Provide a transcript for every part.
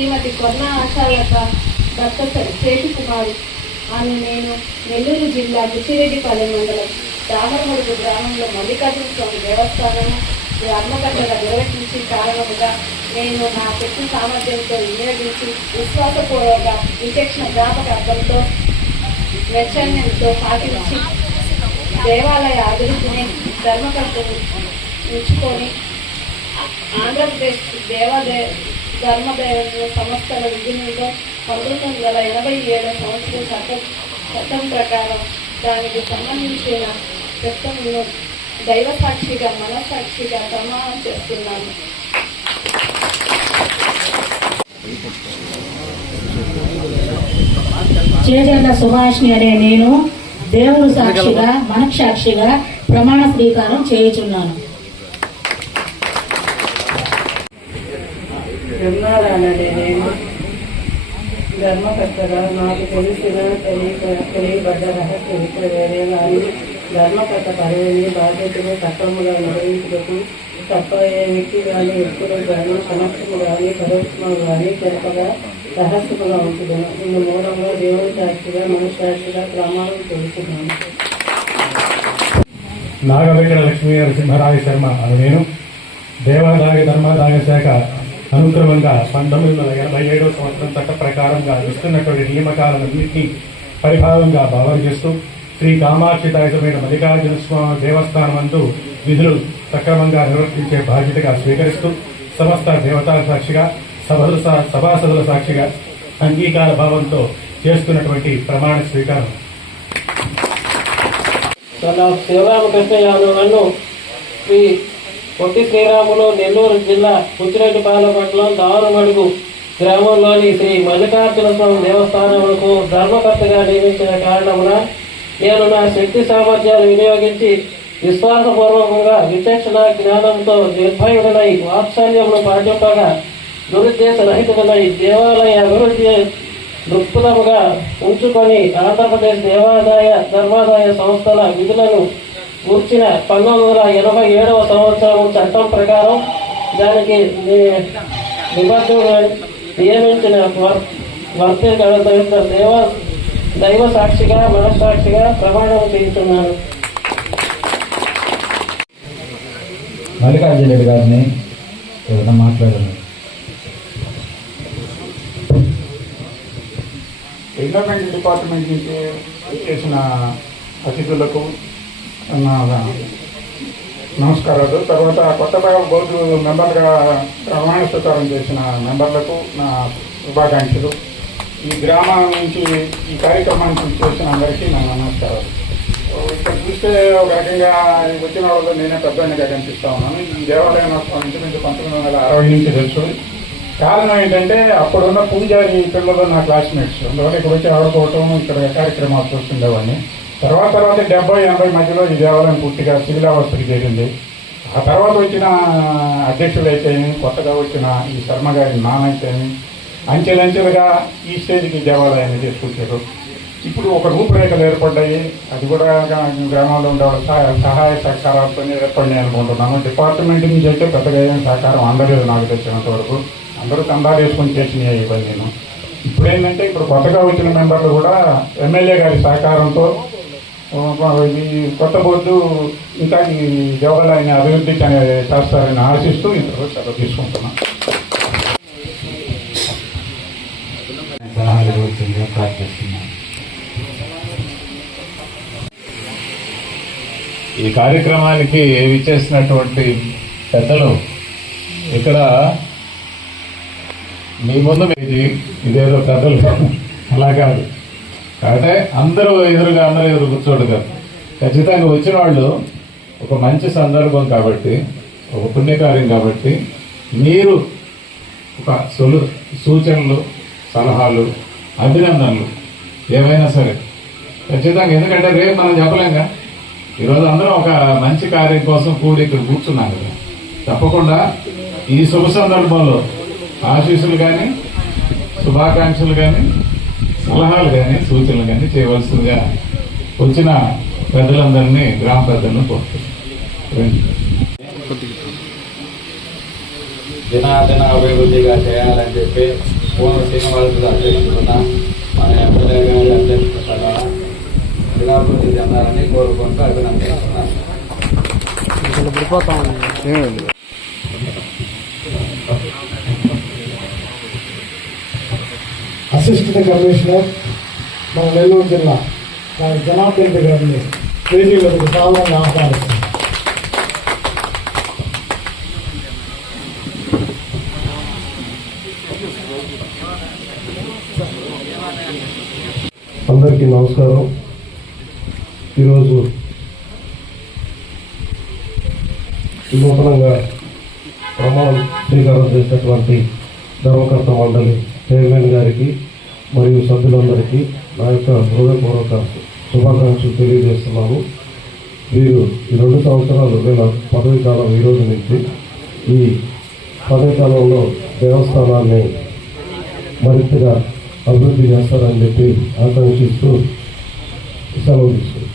శ్రీమతి కొన్న ఆశాలత భర్త శేషకుమారు అని నేను నెల్లూరు జిల్లా బుచ్చిరెడ్డిపాలెం మండలం దామరమడుగు గ్రామంలో మల్లికార్జున స్వామి దేవస్థానం ధర్మకర్తగా నిర్వహించి కారణముగా నేను నా శక్తి సామర్థ్యంతో వినియోగించి విశ్వాసపూర్వక విచక్షణ జ్ఞాపకార్థంతో వెచ్చన్యంతో పాటించి దేవాలయ అభివృద్ధిని ధర్మకర్తను ఉంచుకొని ఆంధ్రప్రదేశ్ ధర్మదేవ సంస్థల విధిలో 1987 సంవత్సరం చట్టం ప్రకారం దానికి సంబంధించిన చట్టంలో దైవ సాక్షిగా మనసాక్షిగా ప్రమాణం చేస్తున్నాను. చేజర్ల సుభాష్ని అనే నేను దేవుడు సాక్షిగా మనసాక్షిగా ప్రమాణ స్వీకారం చేయుచున్నాను. నేను ధర్మకర్తగా నాకు తెలియబడ్డ రహస్యం వేరే కానీ ధర్మకర్త పదవిని బాధ్యతను సక్రమంగా నిర్వహించుటకు తప్ప ఏ వ్యక్తి కానీ వ్యక్తులు కానీ సమక్షము కానీ పరోక్షము కానీ తెలపగా రహస్యముగా ఉంటున్నాను. ఇందు మూలంగా దేవుడి సాక్షిగా మనసాక్షిగా ప్రమాణం చేస్తున్నాను. నాగవెంకట లక్ష్మీ నరసింహరాయ శర్మ అని నేను దేవాదాయ ధర్మాదాయ శాఖ అనుక్రమంగా 1987 సంవత్సరం చట్ట ప్రకారంగా ఇస్తున్నటువంటి నియామకాలన్నింటినీ పరిభావంగా భావన చేస్తూ శ్రీ కామాక్షితాయుతమైన మల్లికార్జున స్వామి దేవస్థానం అందు విధులు సక్రమంగా నిర్వర్తించే బాధ్యతగా స్వీకరిస్తూ సమస్త దేవతా సాక్షిగా సభాసదుల సాక్షిగా అంగీకార భావంతో చేస్తున్నటువంటి ప్రమాణ స్వీకారం. శివరామకృష్ణ యాదవ్ నన్ను శ్రీ పొట్టి శ్రీరాములు నెల్లూరు జిల్లా బుచ్చిరెడ్డిపాలెం మండలం దారుమడుగు గ్రామంలోని శ్రీ మల్లికార్జున స్వామి దేవస్థానములకు ధర్మకర్తగా నియమించిన కారణమున నేను నా శక్తి సామర్థ్యాలు వినియోగించి విశ్వాసపూర్వకంగా విచక్షణ జ్ఞానంతో నిర్భయుడనై వాత్సల్యమును పాటింపగా దురుద్దేశ రహితుడనై దేవాలయ అభివృద్ధి దృక్పథముగా ఉంచుకొని ఆంధ్రప్రదేశ్ దేవాదాయ ధర్మాదాయ సంస్థల విధులను కూర్చిన 1987 సంవత్సరం చట్టం ప్రకారం దానికి నిబద్ధంగా నియమించిన దైవ సాక్షిగా మనసాక్షిగా ప్రమాణం చేస్తున్నాను. మల్లికార్జున రెడ్డి గారిని ఏదైనా మాట్లాడారు. ఎన్విరాన్మెంట్ డిపార్ట్మెంట్ నుంచి చేసిన అతిథులకు నమస్కారాలు. తర్వాత కొత్త బోర్డు మెంబర్గా ప్రమాణ స్వీకారం చేసిన మెంబర్లకు నా శుభాకాంక్షలు. ఈ గ్రామం నుంచి ఈ కార్యక్రమానికి చేసిన అందరికీ నా నమస్కారాలు. ఇక్కడ చూస్తే ఒక రకంగా వచ్చిన వాళ్ళు నేనే పెద్దగా కనిపిస్తా ఉన్నాను. ఈ దేవాలయం ఇంచుమించు 1960 నుంచి తెలుసు. కారణం ఏంటంటే అప్పుడున్న పూజారి పిల్లలు నా క్లాస్మేట్స్, అందువల్ల ఇక్కడ వచ్చి ఆడుకోవటం, ఇక్కడ కార్యక్రమాలు చూస్తుండేవాడిని. తర్వాత 70-80 మధ్యలో ఈ దేవాలయం పూర్తిగా శిథిలావస్థకి చేరింది. ఆ తర్వాత వచ్చిన అధ్యక్షులు అయితేమి, కొత్తగా వచ్చిన ఈ శర్మ గారి నానైతేమి అంచెలంచెలుగా ఈ స్టేజ్కి దేవాలయాన్ని తీసుకొచ్చారు. ఇప్పుడు ఒక రూపురేఖలు ఏర్పడ్డాయి. అది కూడా గ్రామాల్లో ఉండే సహాయ సహకారాలతో ఏర్పడినాయి అనుకుంటున్నాను. డిపార్ట్మెంట్ నుంచి అయితే పెద్దగా ఏం సహకారం అందలేదు నాకు తెలిసినంత వరకు. అందరూ తందాలు వేసుకొని చేసినాయి ఇవన్నీ. నేను ఇప్పుడేంటంటే ఇప్పుడు కొత్తగా వచ్చిన మెంబర్లు కూడా ఎమ్మెల్యే గారి సహకారంతో ఈ కొత్త బోర్డు ఇంకా ఈ దేవాలయాన్ని అభివృద్ధి చేస్తారని ఆశిస్తూ ఇంతలో సెలవు తీసుకుంటున్నాను. ఈ కార్యక్రమానికి విచ్చేసినటువంటి పెద్దలు, ఇక్కడ మీ ముందు ఇదేదో పెద్దలు అలా కాదు. కాబట్టి అందరూ ఎదురు కూర్చోడు కాదు. ఖచ్చితంగా వచ్చిన వాళ్ళు ఒక మంచి సందర్భం కాబట్టి, ఒక పుణ్యకార్యం కాబట్టి మీరు ఒక సూచనలు, సలహాలు, అభినందనలు ఏమైనా సరే ఖచ్చితంగా, ఎందుకంటే రేపు మనం చెప్పలేంగా. ఈరోజు అందరం ఒక మంచి కార్యం కోసం కూడి ఇక్కడ కూర్చున్నాం కదా. తప్పకుండా ఈ శుభ సందర్భంలో ఆశీస్సులు కానీ, శుభాకాంక్షలు కానీ, సలహాలు కానీ, సూచనలు కానీ చేయవలసిందిగా వచ్చిన పెద్దలందరినీ, గ్రామ పెద్దలను కోరుతున్నాను. దినాదిన అభివృద్ధిగా చేయాలని చెప్పి పూర్ణ శ్రీనివాసులు అధ్యక్షుడున్న మన ఎమ్మెల్యే గారి అధ్యక్షుల ప్రకారం జిల్లాభివృద్ధి చెందాలని కోరుకుంటూ అభినందిస్తున్నాను. అసిస్టెంట్ కమిషనర్ మన నెల్లూరు జిల్లా జనార్దన్ రెడ్డి గారిని పేజీలకు సాధారణ ఆహ్వానిస్తుంది. అందరికీ నమస్కారం. ఈరోజు నూతనంగా ప్రమాణం స్వీకారం చేసినటువంటి ధర్మకర్త మండలి చైర్మన్ గారికి మరియు సభ్యులందరికీ నా యొక్క హృదయపూర్వక శుభాకాంక్షలు తెలియజేస్తున్నాను. వీరు ఈ 2 సంవత్సరాలు వీళ్ళ పదవీ కాలం ఈ రోజు నుంచి ఈ పదవీ కాలంలో దేవస్థానాన్ని మరింతగా అభివృద్ధి చేస్తారని చెప్పి ఆకాంక్షిస్తూ సెలవు తీసుకుంటాం.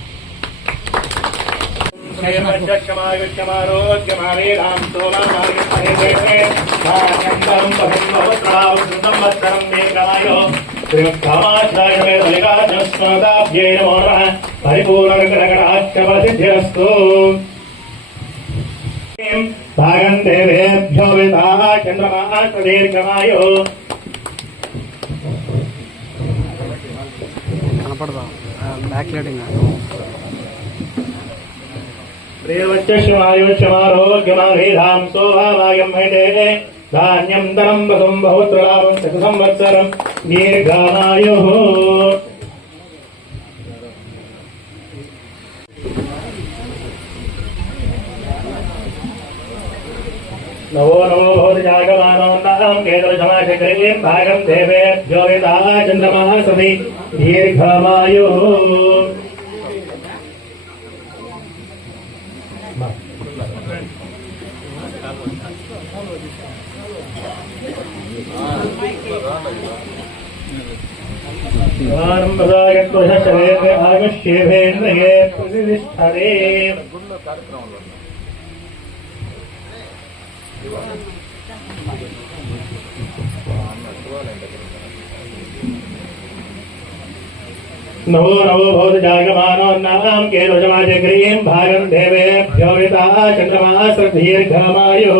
భాగందేవేభ్యో విదాః చంద్రమాః దీర్ఘమాయో ప్రియవచ్చమారోగ్యమావేధాం శోభామాయం హైతే ధాన్యం ధనం వసం బహుత్రలాభం శత సంవత్సరం దీర్ఘమాయుః. నవో నమో భవతి జాగమానోన్నాం కేతరసమాచక్రీం భాగం దేవేభ్యో విదాః చంద్రమాః సతి దీర్ఘమాయుః. ఆగశ్యేంద్రియే ప్రతిష్టరే. నవో నవో భవతి జాగమానోన్నాం కేతరసమాచక్రీం భాగం దేవేభ్యో విదాః చంద్రమాః సతి దీర్ఘమాయుః.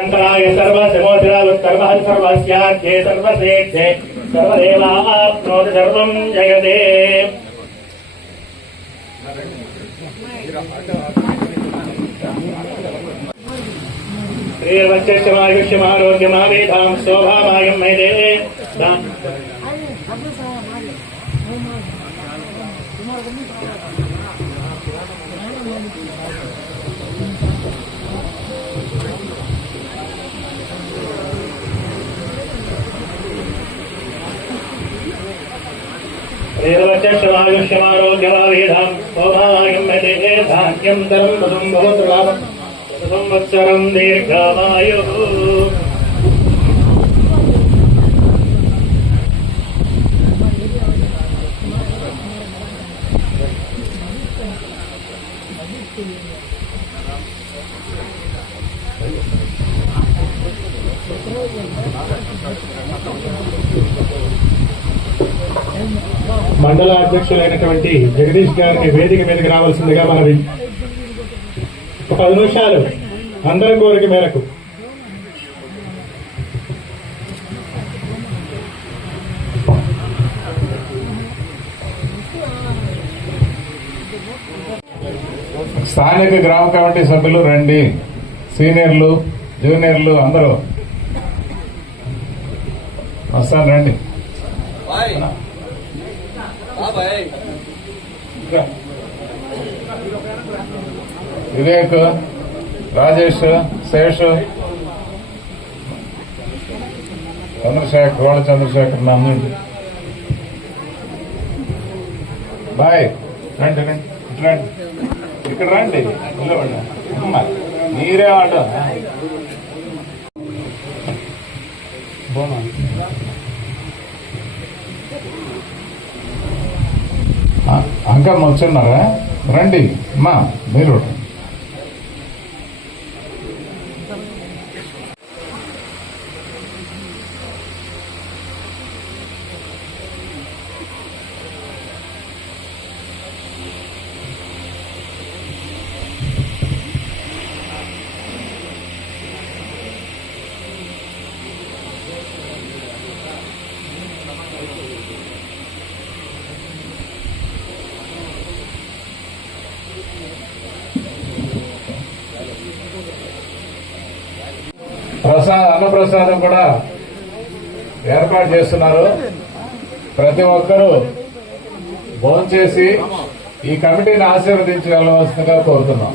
అంతరాయ సర్వసమోధిరావత్కర్మః సర్వస్యార్థే సర్వసేద్ధే సర్వదేవాప్నోతి సర్వం జగదే. శ్రీవచ్చమాయుష్యమారోగ్యమావేధాం శోభామాయం హైతే శ్రీవచ్చమాయుష్యమారోగ్యమావేధాం శోభామాయం హైతే ధాన్యం ధనం వసం బహుత్రలాభం శత సంవత్సరం దీర్ఘమాయుః. మండల అధ్యక్షులైనటువంటి జగదీష్ గారిని వేదిక మీదకి రావాల్సిందిగా మనవి. 10 నిమిషాలు అందరి కోరిక మేరకు. స్థానిక గ్రామ కమిటీ సభ్యులు రండి, సీనియర్లు జూనియర్లు అందరూ వస్తాను రండి. వివేక్, రాజేష్, శేష్, చంద్రశేఖర్, గోడ చంద్రశేఖర్, నమ్మండి. బాయ్ రండి రండి రండి ఇక్కడ రండి. అమ్మా మీరే ఆట అంకమ్మ వచ్చున్నారా? రండి అమ్మా, మీరు అన్నప్రసాదం కూడా ఏర్పాటు చేస్తున్నారు. ప్రతి ఒక్కరూ భోంచేసి ఈ కమిటీని ఆశీర్వదించగలవలసిందిగా కోరుతున్నాం.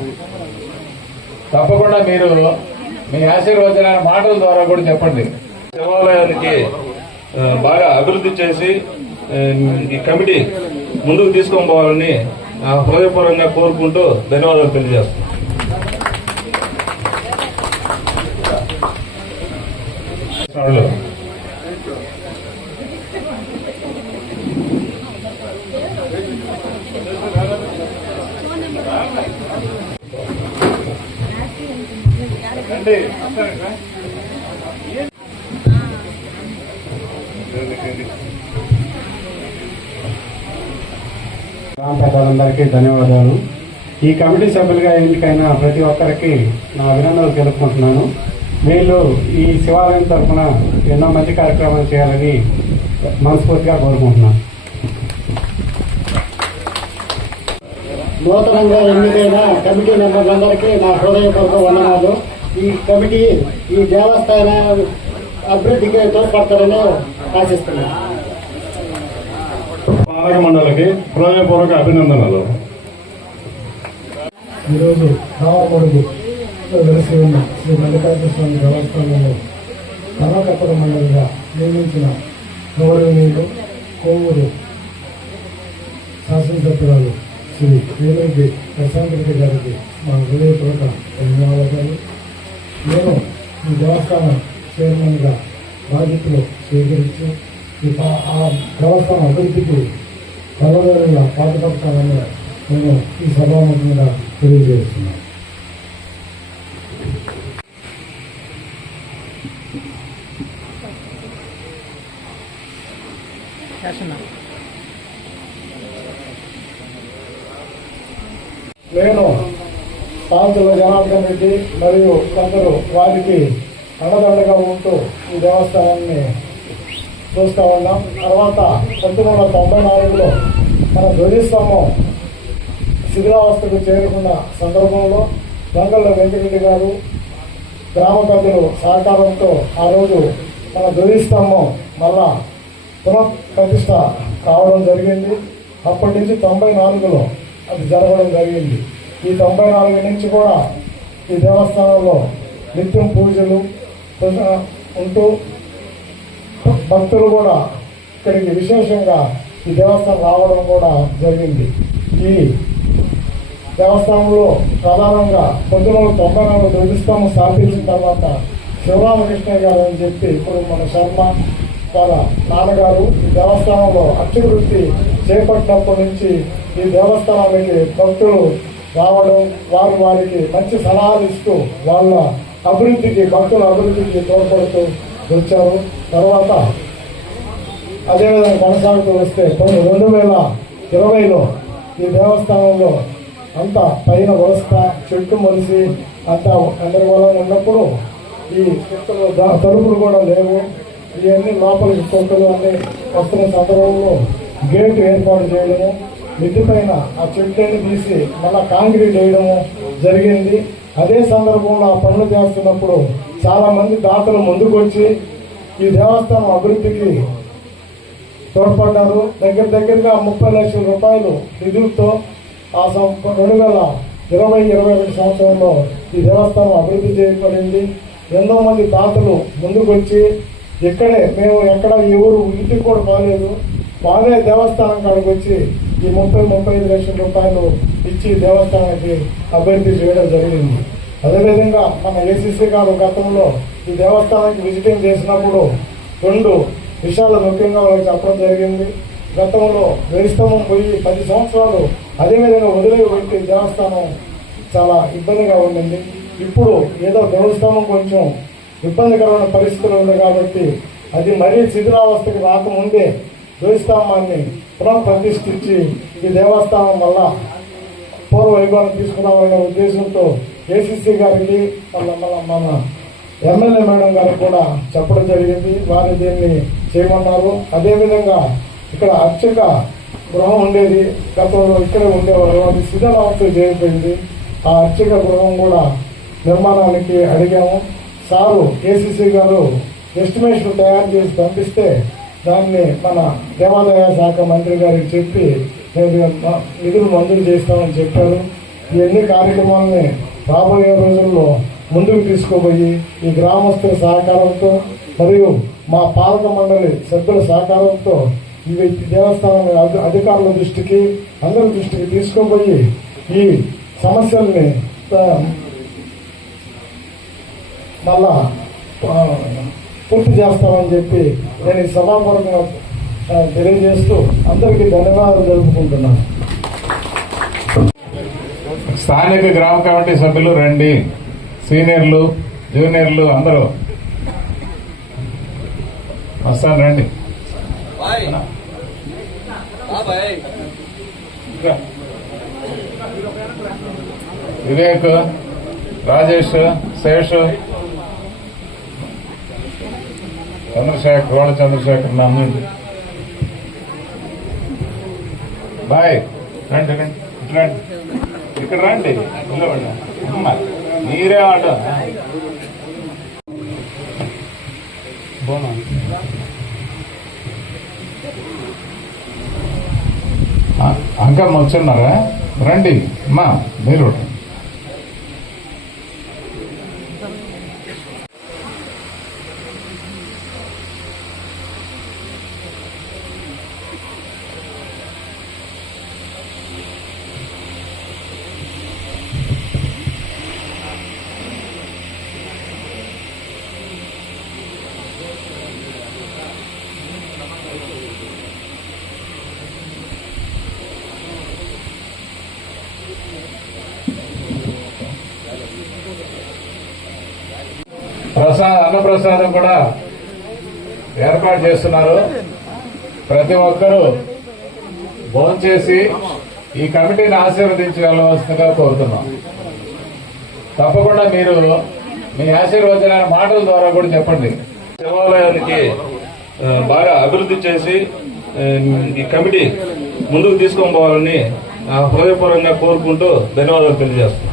తప్పకుండా మీరు మీ ఆశీర్వచనాల మాటల ద్వారా కూడా చెప్పండి. దేవాలయానికి బాగా అభివృద్ధి చేసి ఈ కమిటీ ముందుకు తీసుకొని పోవాలని హృదయపూర్వకంగా కోరుకుంటూ ధన్యవాదాలు తెలియజేస్తున్నాను. గ్రామ పెద్దలందరికీ ధన్యవాదాలు. ఈ కమిటీ సభ్యులుగా ఎన్నికైన ప్రతి ఒక్కరికి నా అభినందనలు తెలుపుకుంటున్నాను. వీళ్ళు ఈ శివాలయం తరఫున ఎన్నో మంచి కార్యక్రమాలు చేయాలని మనస్ఫూర్తిగా కోరుకుంటున్నాను. నూతనంగా ఎన్నికైన కమిటీ మెంబర్లందరికీ నా హృదయపూర్వక వందనాలు. ఈ కమిటీ ఈ దేవస్థాన అభివృద్ధికి తోడ్పడతారని ఆశిస్తున్నాను. పాలక మండలికి హృదయపూర్వక అభినందనలు. ఈరోజు రామమడుగు వెలిసి ఉన్న శ్రీ మల్లికార్జున స్వామి దేవస్థానంలో ధర్మకర్తల మండలిగా నియమించిన గౌరవనీయులు కోవూరు శాసనసభ్యురాలు శ్రీ వేమిరెడ్డి ప్రశాంత్ రెడ్డి గారికి మా హృదయపూర్వక ధన్యవాదాలు. నేను ఈ దేవస్థానం చైర్మన్గా బాధ్యతలు స్వీకరించి ఆ దేవస్థానం అభివృద్ధికి తలవేళ పాటుపడతామని నేను ఈ సభాముఖంగా తెలియజేస్తున్నాను. నేను సాంతుల జనార్దన్ రెడ్డి మరియు కొందరు వారికి అండదండగా ఉంటూ ఈ దేవస్థానాన్ని చూస్తూ ఉన్నాం. తర్వాత 1994లో మన ధ్వజస్తంభం శిథిలావస్థకు చేరుకున్న సందర్భంలో బంగళ్ళ వెంకటరెడ్డి గారు గ్రామ పెద్దలు సహకారంతో ఆ రోజు మన ధ్వజస్తంభం మళ్ళా పునఃప్రతిష్ఠ కావడం జరిగింది. అప్పటి నుంచి 94లో అది జరగడం జరిగింది. ఈ 94 నుంచి కూడా ఈ దేవస్థానంలో నిత్యం పూజలు ఉంటూ భక్తులు కూడా ఇక్కడికి విశేషంగా ఈ దేవస్థానం రావడం కూడా జరిగింది. ఈ దేవస్థానంలో ప్రధానంగా 1994 ధ్వజస్తంభం స్థాపించిన తర్వాత శివరామకృష్ణయ్య గారు అని చెప్పి ఇప్పుడు మన శర్మ వాళ్ళ నాన్నగారు ఈ దేవస్థానంలో అభివృద్ధి చేపట్టినప్పటి నుంచి ఈ దేవస్థానానికి భక్తులు రావడం, వారికి మంచి సలహాలు ఇస్తూ వాళ్ళ అభివృద్ధికి భక్తుల అభివృద్ధికి తోడ్పడుతూ వచ్చారు. తర్వాత అదేవిధంగా కొనసాగుతూ వస్తే 2020లో ఈ దేవస్థానంలో అంతా పైన వరస చెట్టు మొలిసి అంతా గందరగోళంగా ఉన్నప్పుడు ఈ చెట్టులో తలుపులు కూడా లేవు. ఇవన్నీ లోపలికి కొట్టులు అన్నీ వస్తున్న సందర్భంలో గేటు ఏర్పాటు చేయడము, మిద్ది పైన ఆ చెట్లని తీసి మళ్ళా కాంక్రీట్ వేయడము జరిగింది. అదే సందర్భంలో ఆ పనులు చేస్తున్నప్పుడు చాలా మంది దాతలు ముందుకొచ్చి ఈ దేవస్థానం అభివృద్ధికి తోడ్పడ్డారు. దగ్గరగా 30 లక్షల రూపాయలు నిధులతో ఆ 2020-21 సంవత్సరంలో ఈ దేవస్థానం అభివృద్ధి చేయబడింది. ఎంతో మంది దాతలు ముందుకొచ్చి ఇక్కడే మేము ఎక్కడ ఈ ఊరు ఇంటికి కూడా బాగాలేదు, వాళ్ళే దేవస్థానం కాడికి వచ్చి ఈ 30-35 లక్షల రూపాయలు ఇచ్చి దేవస్థానానికి అభివృద్ధి చేయడం జరిగింది. అదేవిధంగా మన ఏసీసీ గారు గతంలో ఈ దేవస్థానానికి విజిటింగ్ చేసినప్పుడు 2 విషయాలు ముఖ్యంగా వాళ్ళకి చెప్పడం జరిగింది. గతంలో వెరిస్తంభం పోయి 10 సంవత్సరాలు అదేవిధంగా వదిలిపెట్టి దేవస్థానం చాలా ఇబ్బందిగా ఉండింది. ఇప్పుడు ఏదో దేవస్థానం కొంచెం ఇబ్బందికరమైన పరిస్థితులు ఉంది కాబట్టి అది మరీ శిథిలావస్థకు రాకముందే దేవస్థానాన్ని పునః ప్రతిష్ఠించి ఈ దేవస్థానం వల్ల పూర్వ వైభవాన్ని తీసుకురావాలనే ఉద్దేశంతో ఏసీసీ గారికి మన ఎమ్మెల్యే మేడం గారికి కూడా చెప్పడం జరిగింది. వారు దీన్ని చేయమన్నారు. అదేవిధంగా ఇక్కడ అర్చక గృహం ఉండేది, గతంలో ఇక్కడే ఉండేవారు, అది శిథిలావస్థ చేరిపోయింది. ఆ అర్చక గృహం కూడా నిర్మాణానికి అడిగాము. సారు ఏసీసీ గారు ఎస్టిమేషన్ తయారు చేసి పంపిస్తే దాన్ని మన దేవాదాయ శాఖ మంత్రి గారికి చెప్పి నిధులు మంజూరు చేస్తామని చెప్పారు. ఈ అన్ని కార్యక్రమాలని రాబోయే రోజుల్లో ముందుకు తీసుకుపోయి ఈ గ్రామస్తుల సహకారంతో మరియు మా పాలక మండలి సభ్యుల సహకారంతో ఇవి దేవస్థానం అధికారుల దృష్టికి అందరి దృష్టికి తీసుకుపోయి ఈ సమస్యల్ని మళ్ళా పూర్తి చేస్తామని చెప్పి నేను ఈ సభాపూర్వకంగా తెలియజేస్తూ అందరికీ ధన్యవాదాలు జరుపుకుంటున్నాను. స్థానిక గ్రామ కమిటీ సభ్యులు రండి, సీనియర్లు జూనియర్లు అందరూ వస్తాను రండి. వివేక్, రాజేష్, శేష్, చంద్రశేఖర్, గోడ చంద్రశేఖర్, నమ్మండి. బాయ్ రండి రండి, ఇట్లా రండి, ఇక్కడ రండి, నిలబడి అమ్మ మీరే ఆట అంకమ్మ వచ్చున్నారా? రండి అమ్మా మీరు. అన్నప్రసాదం కూడా ఏర్పాటు చేస్తున్నారు. ప్రతి ఒక్కరూ భోంచేసి ఈ కమిటీని ఆశీర్వదించి వెళ్ళవలసిందిగా కోరుతున్నాం. తప్పకుండా మీరు మీ ఆశీర్వచనాల మాటల ద్వారా కూడా చెప్పండి. శివాలయానికి బాగా అభివృద్ధి చేసి ఈ కమిటీ ముందుకు తీసుకొని పోవాలని హృదయపూర్వకంగా కోరుకుంటూ ధన్యవాదాలు తెలియజేస్తున్నాం.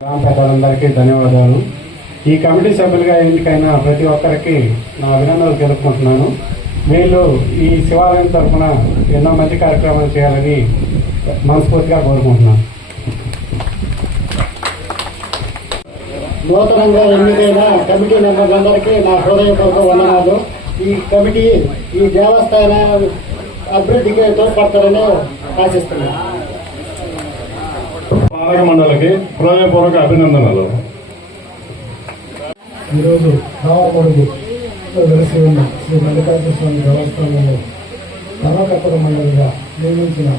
గ్రామ పెద్దలందరికీ ధన్యవాదాలు. ఈ కమిటీ సభ్యులుగా ఎన్నికైన ప్రతి ఒక్కరికి నా అభినందనలు తెలుపుకుంటున్నాను. వీళ్ళు ఈ శివాలయం తరఫున ఎన్నో మంచి కార్యక్రమాలు చేయాలని మనస్ఫూర్తిగా కోరుకుంటున్నాను. నూతనంగా ఎన్నికైన కమిటీ మెంబర్లందరికీ నా హృదయపూర్వక వందనాలు. ఈ కమిటీ ఈ దేవస్థాన అభివృద్ధికి తోడ్పడతారని ఆశిస్తున్నాను. పాలక మండలికి హృదయపూర్వక అభినందనలు. ఈరోజు రామమడుగు వెలిసి ఉన్న శ్రీ మల్లికార్జున స్వామి దేవస్థానంలో ధర్మకర్తల మండలిగా నియమించిన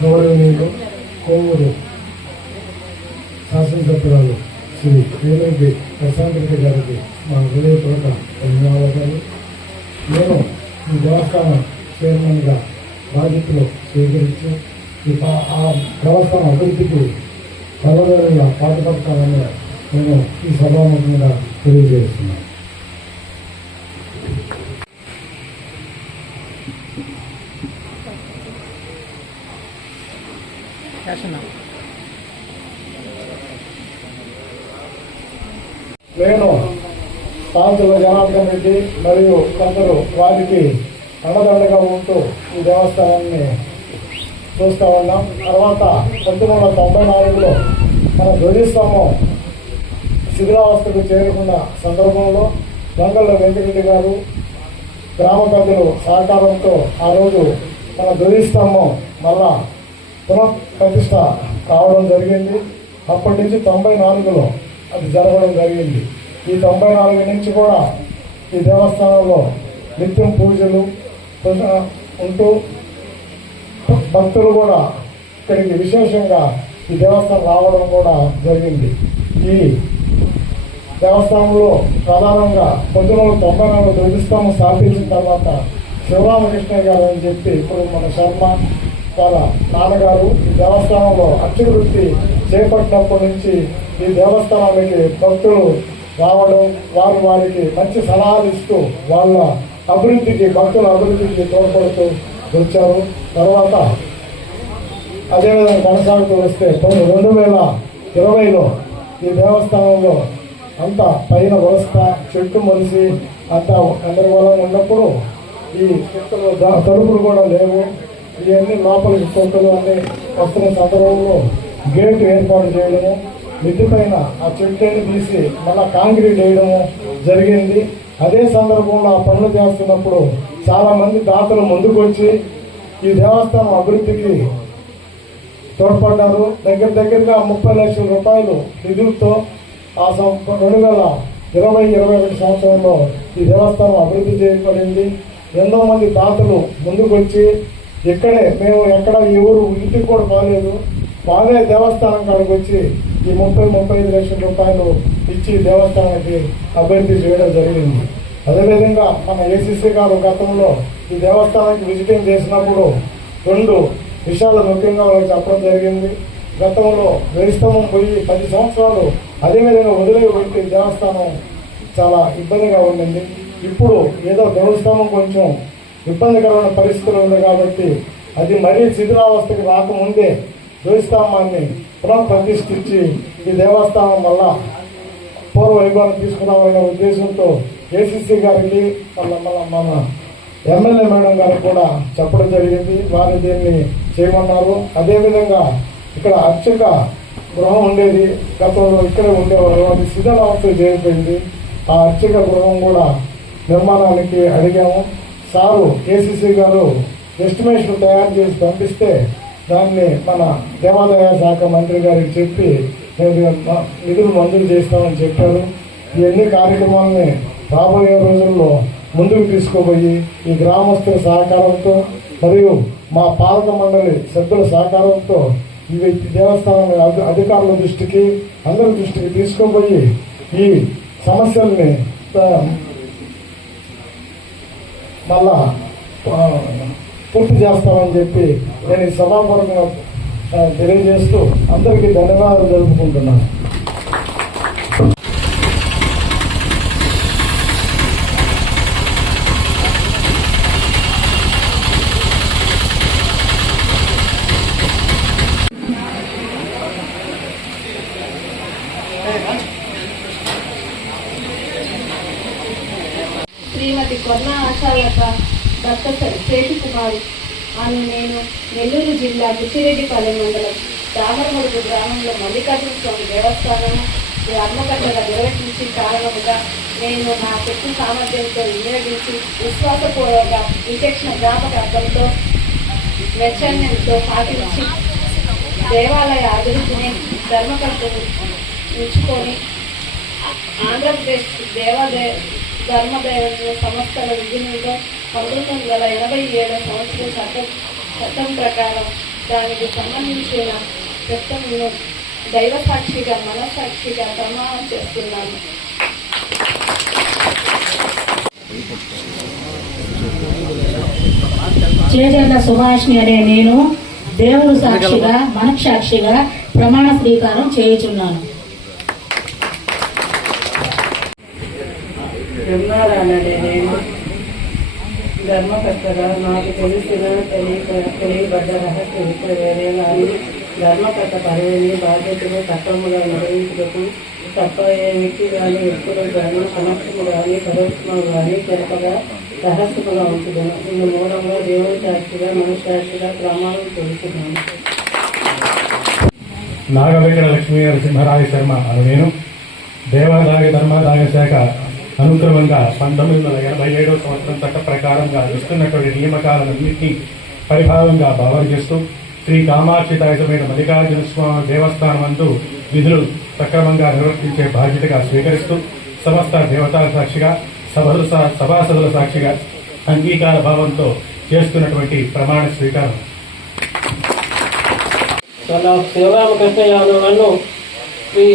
గౌరవనీయులు కోవూరు శాసనసభ్యురాలు శ్రీ వేలూరి ప్రశాంత్ రెడ్డి గారికి మా హృదయపూర్వక ధన్యవాదాలు. నేను ఈ దేవస్థానం చైర్మన్గా బాధ్యతలు స్వీకరించి ఆ దేవస్థానం అభివృద్ధికి పదవేళ పాటుపడతానని నేను ఈ సభాముఖంగా తెలియజేస్తున్నాను. నేను సాంతుల జనార్దన్ రెడ్డి మరియు కొందరు వారికి అండదండగా ఉంటూ ఈ దేవస్థానాన్ని చూస్తూ ఉన్నాం. తర్వాత 1994లో మన ధ్వజస్తంభం శిథిలావస్థకు చేరుకున్న సందర్భంలో వంగళ్ళ వెంకటరెడ్డి గారు గ్రామ పెద్దలు సహకారంతో ఆ రోజు మన ధ్వజస్తంభం మళ్ళా పునఃప్రతిష్ఠ కావడం జరిగింది. అప్పటి నుంచి 94లో అది జరగడం జరిగింది. ఈ 94 నుంచి కూడా ఈ దేవస్థానంలో నిత్యం పూజలు ఉంటూ భక్తులు కూడా ఇక్కడికి విశేషంగా ఈ దేవస్థానం రావడం కూడా జరిగింది. ఈ దేవస్థానంలో ప్రధానంగా 1994 ధ్వజస్తంభం స్థాపించిన తర్వాత శివరామకృష్ణ గారు అని చెప్పి ఇప్పుడు మన శర్మ వాళ్ళ నాన్నగారు ఈ దేవస్థానంలో అర్చక వృత్తి చేపట్టినప్పటి నుంచి ఈ దేవస్థానానికి భక్తులు రావడం, వారికి మంచి సలహాలు ఇస్తూ వాళ్ళ అభివృద్ధికి, భక్తుల అభివృద్ధికి తోడ్పడుతూ వచ్చారు. తర్వాత అదేవిధంగా కొనసాగుతూ వస్తే 2020లో ఈ దేవస్థానంలో అంతా పైన వలస చెట్టు మొలిసి అంతా గందరగోళంగా ఉన్నప్పుడు ఈ తలుపులు కూడా లేవు. ఇవన్నీ లోపలికి కొట్టలు అన్నీ వస్తున్న సందర్భంలో గేట్ ఏర్పాటు చేయడము, మిద్ది పైన ఆ చెట్లని తీసి మళ్ళా కాంక్రీట్ వేయడము జరిగింది. అదే సందర్భంలో ఆ పనులు చేస్తున్నప్పుడు చాలా మంది దాతలు ముందుకొచ్చి ఈ దేవస్థానం అభివృద్ధికి తోడ్పడ్డారు. దగ్గరగా 30 లక్షల రూపాయలు నిధులతో ఆ 2020-21 సంవత్సరంలో ఈ దేవస్థానం అభివృద్ధి చేయబడింది. ఎంతో మంది దాతలు ముందుకొచ్చి ఇక్కడే మేము ఎక్కడ ఈ ఊరు ఇంటికి కూడా బాగాలేదు, బాగా దేవస్థానం కాడికి వచ్చి ఈ 30-35 లక్షల రూపాయలు ఇచ్చి దేవస్థానానికి అభివృద్ధి చేయడం జరిగింది. అదేవిధంగా మన ఏసీసీ గారు గతంలో ఈ దేవస్థానానికి విజిటింగ్ చేసినప్పుడు 2 విషయాలు ముఖ్యంగా వాళ్ళకి చెప్పడం జరిగింది. గతంలో ధ్వజస్తంభం పోయి 10 సంవత్సరాలు అదేవిధంగా వదిలిపెట్టి దేవస్థానం చాలా ఇబ్బందిగా ఉండింది. ఇప్పుడు ఏదో ధ్వజస్తంభం కొంచెం ఇబ్బందికరమైన పరిస్థితులు ఉంది కాబట్టి అది మరీ శిథిలావస్థకి రాకముందే ధ్వజస్తంభాన్ని పునఃప్రతిష్ఠించి ఈ దేవస్థానం వల్ల పూర్వ వైభవాన్ని తీసుకురావాలనే ఉద్దేశంతో ఏసీసీ గారికి మన ఎమ్మెల్యే మేడం గారికి కూడా చెప్పడం జరిగింది. వారు దీన్ని చేయమన్నారు. అదేవిధంగా ఇక్కడ అర్చక గృహం ఉండేది, గతంలో ఇక్కడే ఉండేవారు, అది శిథిలావస్థ చేరిపోయింది. ఆ అర్చక గృహం కూడా నిర్మాణానికి అడిగాము. సారు ఏసీసీ గారు ఎస్టిమేషన్ తయారు చేసి పంపిస్తే దాన్ని మన దేవాదాయ శాఖ మంత్రి గారికి చెప్పి నిధులు మంజూరు చేస్తామని చెప్పారు. ఇవన్నీ కార్యక్రమాలని రాబోయే రోజుల్లో ముందుకు తీసుకుపోయి ఈ గ్రామస్తుల సహకారంతో మరియు మా పాలక మండలి సభ్యుల సహకారంతో ఇవి దేవస్థానం అధికారుల దృష్టికి, అందరి దృష్టికి తీసుకుపోయి ఈ సమస్యల్ని మళ్ళా పూర్తి చేస్తామని చెప్పి నేను ఈ సభాపూర్వకంగా తెలియజేస్తూ అందరికీ ధన్యవాదాలు జరుపుకుంటున్నాను. శ్రీమతి కొర్ణ ఆశాలత దత్త శేషకుమారి అని నేను నెల్లూరు జిల్లా బుచ్చిరెడ్డిపాలెం మండలం దామరమడుగు గ్రామంలో మల్లికార్జున స్వామి దేవస్థానం అర్మకట్టగా నిర్వహించి కారణముగా నేను నా శక్తి సామర్థ్యంతో వినియోగించి విశ్వాసపూర్వక విచక్షణ జ్ఞాపకార్థంతో మెచ్చన్యంతో పాటించి దేవాలయ అభివృద్ధిని ధర్మకర్తలు ఉంచుకొని ఆంధ్రప్రదేశ్ ధర్మదేవ సంస్థల విధిలో 1987 సంవత్సరం చట్టం ప్రకారం దానికి సంబంధించిన చట్టంలో దైవ సాక్షిగా మనసాక్షిగా ప్రమాణం చేస్తున్నాను. చేజర్ల సుభాష్ని అనే నేను దేవుడు సాక్షిగా మనసాక్షిగా ప్రమాణ స్వీకారం చేయుచున్నాను. బ్రహ్మారాననే నేను ధర్మకర్తగా నాకు తెలియబడ్డ రహస్యం వేరే కానీ ధర్మకర్త పదవిని బాధ్యతలు సక్రమంగా నిర్వహించుటకు తప్ప ఏ వ్యక్తి కానీ ఎప్పుడు కానీ సమక్షము కానీ పరోక్షము కానీ జరపగా రహస్యముగా ఉంచుదను. ఇందు మూలంగా దేవుని సాక్షిగా మనస్సాక్షిగా ప్రమాణం చేస్తున్నాను. నాగవెంకట లక్ష్మీ నరసింహరాయ శర్మ అని నేను దేవాదాయ ధర్మాదాయ శాఖ అనుక్రమంగా 1987 సంవత్సరం చట్ట ప్రకారంగా ఇస్తున్నటువంటి నియామకాలన్నింటినీ పరిభావంగా భావన చేస్తూ శ్రీ కామాక్షి సమేత మల్లికార్జున స్వామి దేవస్థానం నందు విధులు సక్రమంగా నిర్వర్తించే బాధ్యతగా స్వీకరిస్తూ సమస్త దేవతాల సాక్షిగా సభాసదుల సాక్షిగా అంగీకార భావంతో చేస్తున్నటువంటి ప్రమాణ స్వీకారం. శివరామకృష్ణయ్య నన్ను శ్రీ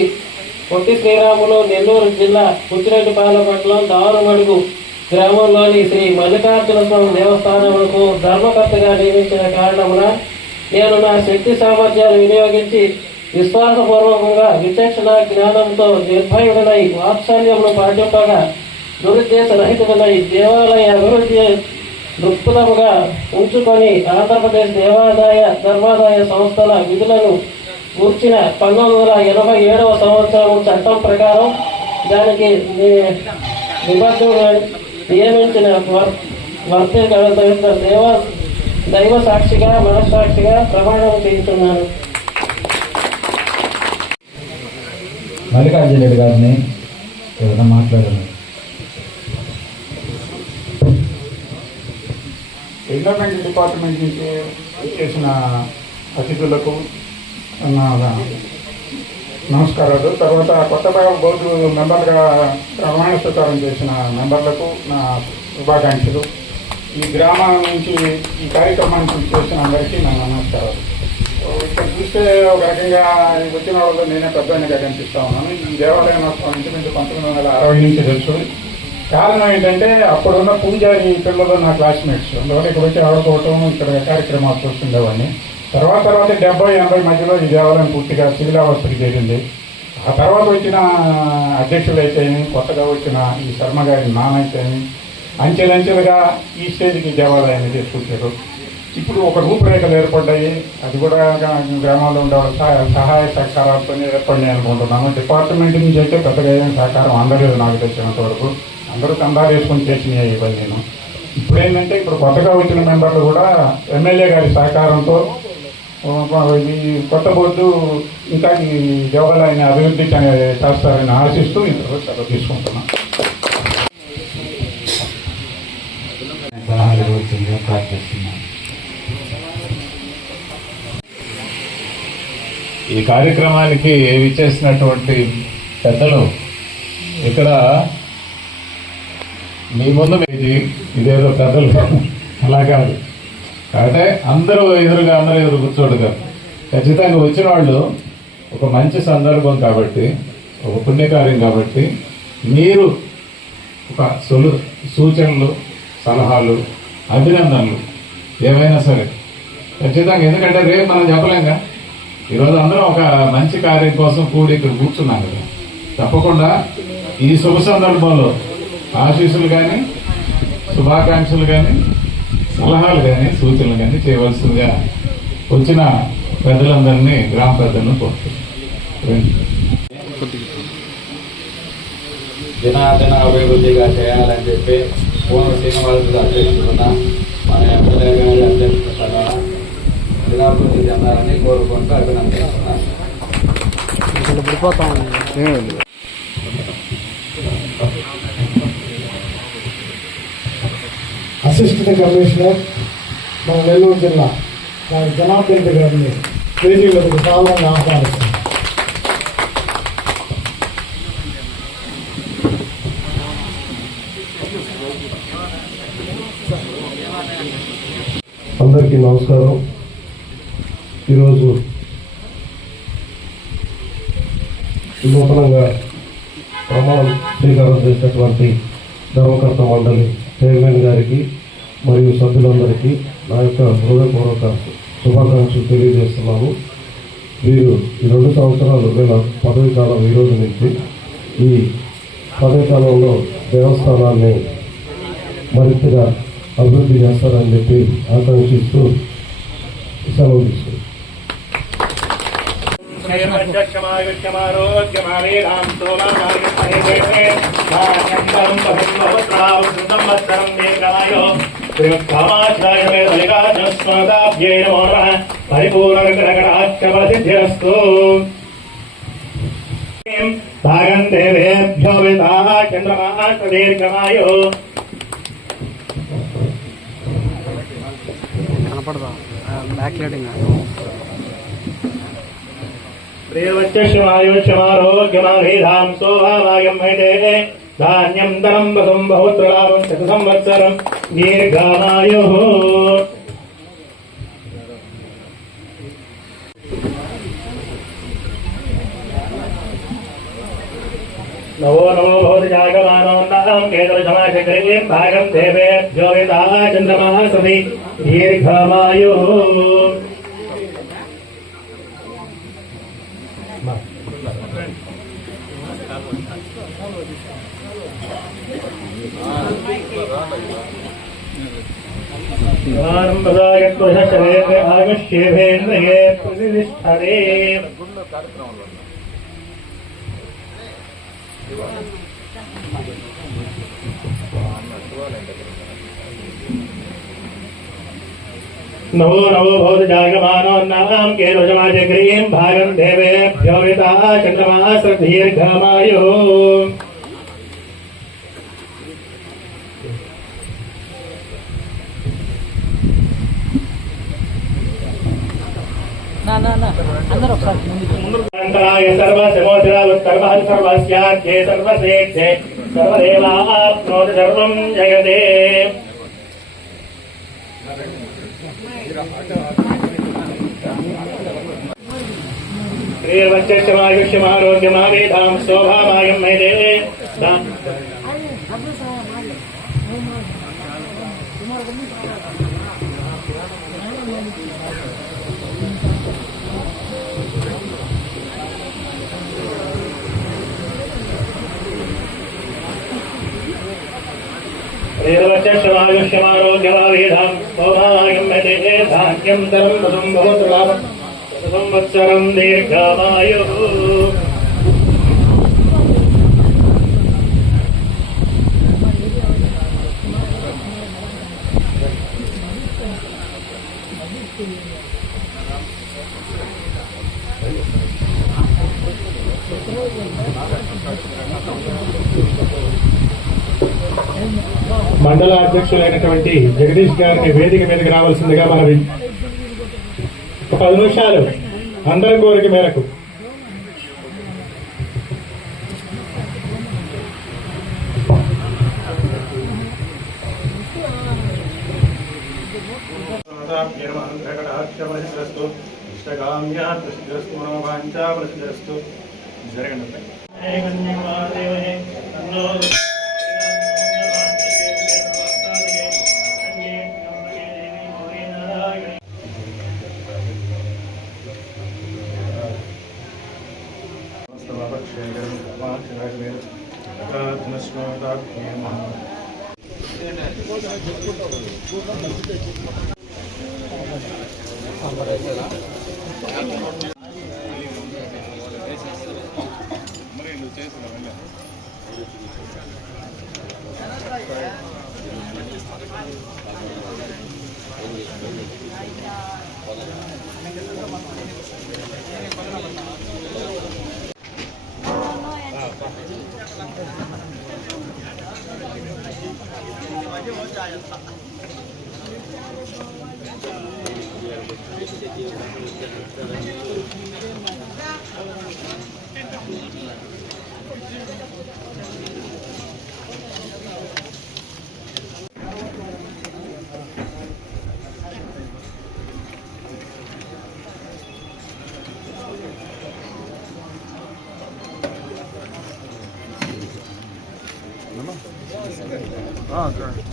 పొట్టి శ్రీరాములు నెల్లూరు జిల్లా పుచ్చిరెడ్డిపాలెం మండలం దారుమడుగు గ్రామంలోని శ్రీ మల్లికార్జున స్వామి దేవస్థానములకు ధర్మకర్తగా నియమించిన కారణమున నేను నా శక్తి సామర్థ్యాలు వినియోగించి విశ్వాసపూర్వకంగా విచక్షణ జ్ఞానంతో నిర్భయుడనై వాత్సల్యమును పాటింపగా దురుద్దేశ రహితుడనై దేవాలయ అభివృద్ధి దృక్పథముగా ఉంచుకొని ఆంధ్రప్రదేశ్ దేవాదాయ ధర్మాదాయ సంస్థల విధులను కూర్చిన 1987 సంవత్సరం చట్టం ప్రకారం దానికి నిబద్ధుగా నియమించిన దైవ సాక్షిగా మనస్సాక్షిగా ప్రమాణం చేస్తున్నాను. మల్లికార్జున రెడ్డి గారిని ఏదైనా మాట్లాడారు. ఎండోమెంట్ డిపార్ట్మెంట్ నుంచి చేసిన అతిథులకు నమస్కారాలు. తర్వాత కొత్తగా బోర్డు మెంబర్గా ప్రమాణ స్వీకారం చేసిన మెంబర్లకు నా శుభాకాంక్షలు. ఈ గ్రామం నుంచి ఈ కార్యక్రమానికి చేసిన అందరికీ నా నమస్కారాలు. ఇక్కడ చూస్తే ఒక రకంగా వచ్చిన వాళ్ళు నేనే పెద్దగా కనిపిస్తా ఉన్నాను. ఈ దేవాలయం ఇంచుమించు 1960 నుంచి తెలుసు. కారణం ఏంటంటే అప్పుడున్న పూజారి పిల్లలు నా క్లాస్మేట్స్, అందువల్ల ఇక్కడ వచ్చి ఆడుకోవటం, ఇక్కడ కార్యక్రమాలు చూస్తుండేవాడిని. తర్వాత 70-80 మధ్యలో ఈ దేవాలయం పూర్తిగా శిథిలావస్థకి చేరింది. ఆ తర్వాత వచ్చిన అధ్యక్షులు అయితేమి, కొత్తగా వచ్చిన ఈ శర్మ గారి నానైతేమి అంచెలంచెలుగా ఈ స్టేజ్కి దేవాలయాన్ని తీసుకొచ్చారు. ఇప్పుడు ఒక రూపురేఖలు ఏర్పడ్డాయి. అది కూడా గ్రామాల్లో ఉండే సహాయ సహకారాలతో ఏర్పడినాయి అనుకుంటున్నాను. డిపార్ట్మెంట్ నుంచి అయితే పెద్దగా ఏమైనా సహకారం అందలేదు నాకు తెలిసినంత వరకు. అందరూ కందాలు వేసుకొని చేసినాయి ఇవన్నీ. నేను ఇప్పుడు ఏంటంటే ఇప్పుడు కొత్తగా వచ్చిన మెంబర్లు కూడా ఎమ్మెల్యే గారి సహకారంతో ఈ కొత్త బోర్డు ఇంకా ఈ దేవాలయాన్ని అభివృద్ధి చేస్తారని ఆశిస్తూ ఇంతవరకు సెలవు తీసుకుంటున్నాను. ఈ కార్యక్రమానికి విచ్చేసినటువంటి పెద్దలు ఇక్కడ మీ ముందు ఇదేదో పెద్దలు అలా కాదు. కాబట్టి అందరూ ఎదురు కూర్చోడు కాదు. ఖచ్చితంగా వచ్చిన వాళ్ళు ఒక మంచి సందర్భం కాబట్టి, ఒక పుణ్యకార్యం కాబట్టి మీరు ఒక సూచనలు, సలహాలు, అభినందనలు ఏమైనా సరే ఖచ్చితంగా, ఎందుకంటే రేపు మనం చెప్పలేంగా. ఈరోజు అందరం ఒక మంచి కార్యం కోసం కూడి ఇక్కడ కూర్చున్నాం కదా. తప్పకుండా ఈ శుభ సందర్భంలో ఆశీస్సులు కానీ, శుభాకాంక్షలు కానీ, సలహాలు కానీ, సూచనలు కానీ చేయవలసిందిగా వచ్చిన పెద్దలందరినీ, గ్రామ పెద్దలను కోరుతున్నాను. దినాదిన అభివృద్ధిగా చేయాలని చెప్పి పూర్వ శ్రీనివాసులు అధ్యక్షుడున్న మన ఎమ్మెల్యే గారి అధ్యక్షుల సభ దినాభివృద్ధి చెందాలని కోరుకుంటూ అభినందిస్తున్నాను. అసిస్టెంట్ కమిషనర్ మన నెల్లూరు జిల్లా జనార్దన్ రెడ్డి గారిని వేదికలకు సాధారణంగా ఆహ్వానిస్తున్నాం. అందరికీ నమస్కారం. ఈరోజు నూతనంగా ప్రమాణం స్వీకారం చేసినటువంటి ధర్మకర్త మండలి చైర్మన్ గారికి మరియు సభ్యులందరికీ నా యొక్క హృదయపూర్వక శుభాకాంక్షలు తెలియజేస్తున్నాను. వీరు ఈ 2 సంవత్సరాలు గల పదవి కాలం ఈ రోజు నుంచి ఈ పదవి కాలంలో దేవస్థానాన్ని మరింతగా అభివృద్ధి చేస్తారని చెప్పి ఆకాంక్షిస్తూ సెలవు తీసుకుంటాం. పరిపూర్ణగ్రహణాక్షరసిద్ధిరస్తు భాగం దేవేభ్యో వితాః చంద్రమాః దీర్ఘమాయు కనపడదా బ్యాక్ లైటింగ్ ప్రియవచ్చమారోగ్యమాధేధాం సోభావాయం వైదే ధాన్యం ధనం వసం బహుత్రలాభం శత సంవత్సరం దీర్ఘమాయు नवो नमो भवति जागमानोन्नहं केतुलसमाचक्रे भागं देवेभ्यो विताः चन्द्रमाः सति दीर्घमायुः आरम्भदायत्वशरेन्द्र आगश्येभेन्द्रिये प्रतिष्ठते नवो नवो भवति जागमानोन्नहं केतुलसमाचक्रीं भागं देवेभ्यो विताः चन्द्रमाः दीर्घमायुः అందరూ ఒకసారి अन्तराय सर्वसमोधिरावत्सर्वः सर्वस्यार्थे सर्वसेत्थे सर्वदेवाप्नोति सर्वं जगते श्रीर्वच्चमायुष्यमारोग्यमावेधां शोभामायं मैदे श्रीर्वच्चमायुष्यमारोग्यमावेधां शोभामायं मैदे धान्यं धनं वसं बहुत्रलाभं संवत्सरं दीर्घमायुः మండల అధ్యక్షులైనటువంటి జగదీష్ గారిని వేదిక మీదకి రావాల్సిందిగా మనవి. 10 నిమిషాలు అందరి కోరిక మేరకు. Ah, okay.